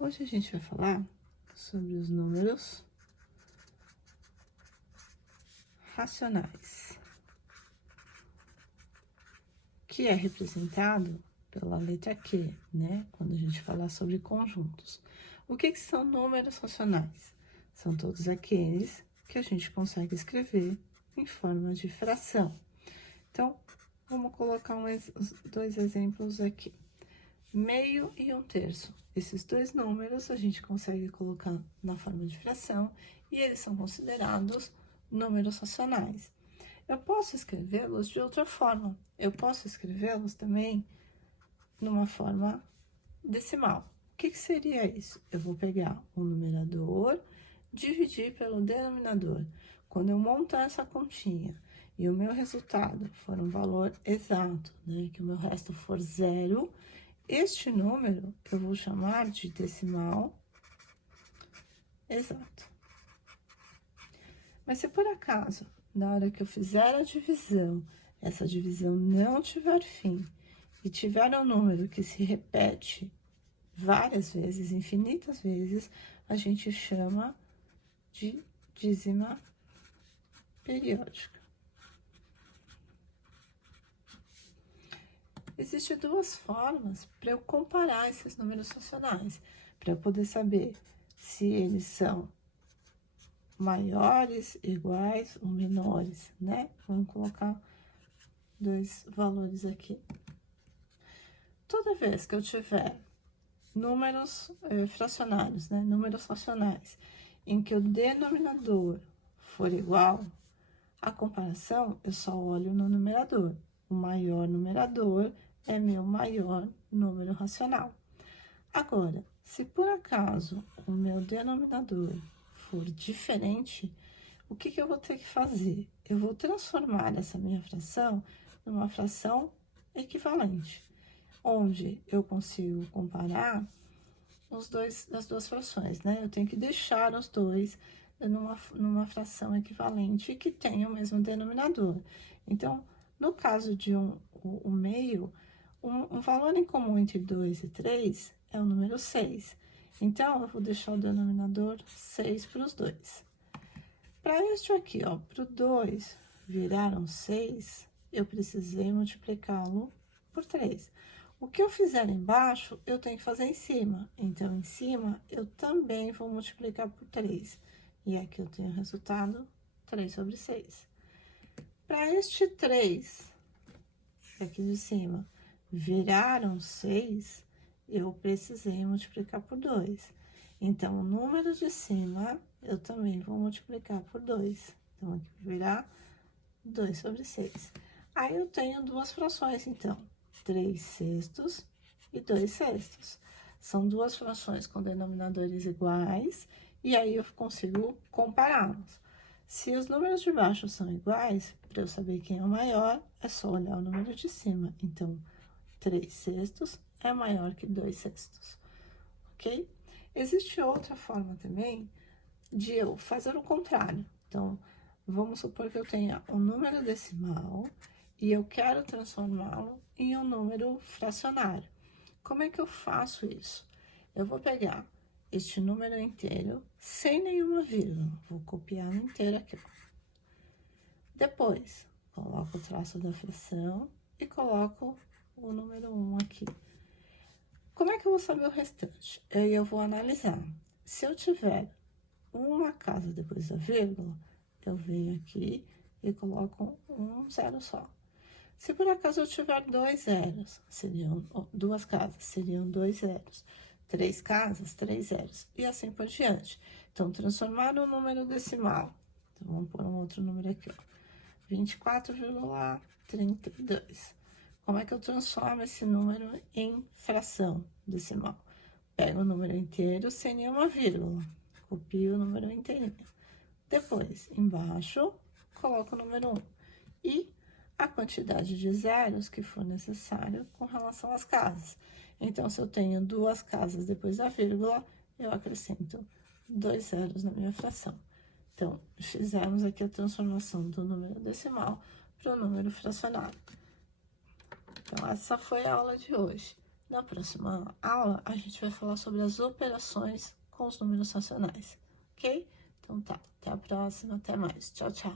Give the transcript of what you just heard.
Hoje a gente vai falar sobre os números racionais, que é representado pela letra Q, né? Quando a gente falar sobre conjuntos. O que são números racionais? São todos aqueles que a gente consegue escrever em forma de fração. Então, vamos colocar dois exemplos aqui. Meio e 1/3. Esses dois números a gente consegue colocar na forma de fração e eles são considerados números racionais. Eu posso escrevê-los de outra forma. Eu posso escrevê-los também numa forma decimal. O que seria isso? Eu vou pegar o numerador, dividir pelo denominador. Quando eu montar essa continha e o meu resultado for um valor exato, né, que o meu resto for 0, este número eu vou chamar de decimal exato. Mas se por acaso, na hora que eu fizer a divisão, essa divisão não tiver fim e tiver um número que se repete várias vezes, infinitas vezes, a gente chama de dízima periódica. Existem duas formas para eu comparar esses números racionais, para eu poder saber se eles são maiores, iguais ou menores, né? Vamos colocar dois valores aqui. Toda vez que eu tiver números fracionários, né? Números racionais, em que o denominador for igual, a comparação eu só olho no numerador. O maior numerador é meu maior número racional. Agora, se por acaso o meu denominador for diferente, o que eu vou ter que fazer? Eu vou transformar essa minha fração numa fração equivalente, onde eu consigo comparar as duas frações, né? Eu tenho que deixar os dois numa fração equivalente que tenha o mesmo denominador. Então, no caso de um meio, um valor em comum entre 2 e 3 é o número 6. Então, eu vou deixar o denominador 6 para os dois. Para este aqui, ó, para o 2 virar um 6, eu precisei multiplicá-lo por 3. O que eu fizer embaixo, eu tenho que fazer em cima. Então, em cima, eu também vou multiplicar por 3. E aqui eu tenho o resultado 3 sobre 6. Para este 3, aqui de cima, virar um 6, eu precisei multiplicar por 2. Então, o número de cima, eu também vou multiplicar por 2. Então, aqui vai virar 2 sobre 6. Aí, eu tenho duas frações, então, 3 sextos e 2 sextos. São duas frações com denominadores iguais, e aí eu consigo compará-los. Se os números de baixo são iguais, para eu saber quem é o maior, é só olhar o número de cima. Então, 3 sextos é maior que 2 sextos, ok? Existe outra forma também de eu fazer o contrário. Então, vamos supor que eu tenha um número decimal e eu quero transformá-lo em um número fracionário. Como é que eu faço isso? Eu vou pegar este número inteiro sem nenhuma vírgula. Vou copiar inteiro aqui, ó. Depois, coloco o traço da fração e coloco o número 1 aqui. Como é que eu vou saber o restante? Eu vou analisar. Se eu tiver uma casa depois da vírgula, eu venho aqui e coloco um zero só. Se por acaso eu tiver 2 zeros, seriam duas casas, seriam 2 zeros. 3 casas, 3 zeros, e assim por diante. Então, transformar o número decimal. Então, vamos pôr um outro número aqui, ó. 24,32. Como é que eu transformo esse número em fração decimal? Pego o número inteiro sem nenhuma vírgula. Copio o número inteirinho. Depois, embaixo, coloco o número 1. E a quantidade de zeros que for necessário com relação às casas. Então, se eu tenho duas casas depois da vírgula, eu acrescento 2 zeros na minha fração. Então, fizemos aqui a transformação do número decimal para o número fracionário. Então, essa foi a aula de hoje. Na próxima aula, a gente vai falar sobre as operações com os números racionais, ok? Então tá, até a próxima, até mais. Tchau, tchau.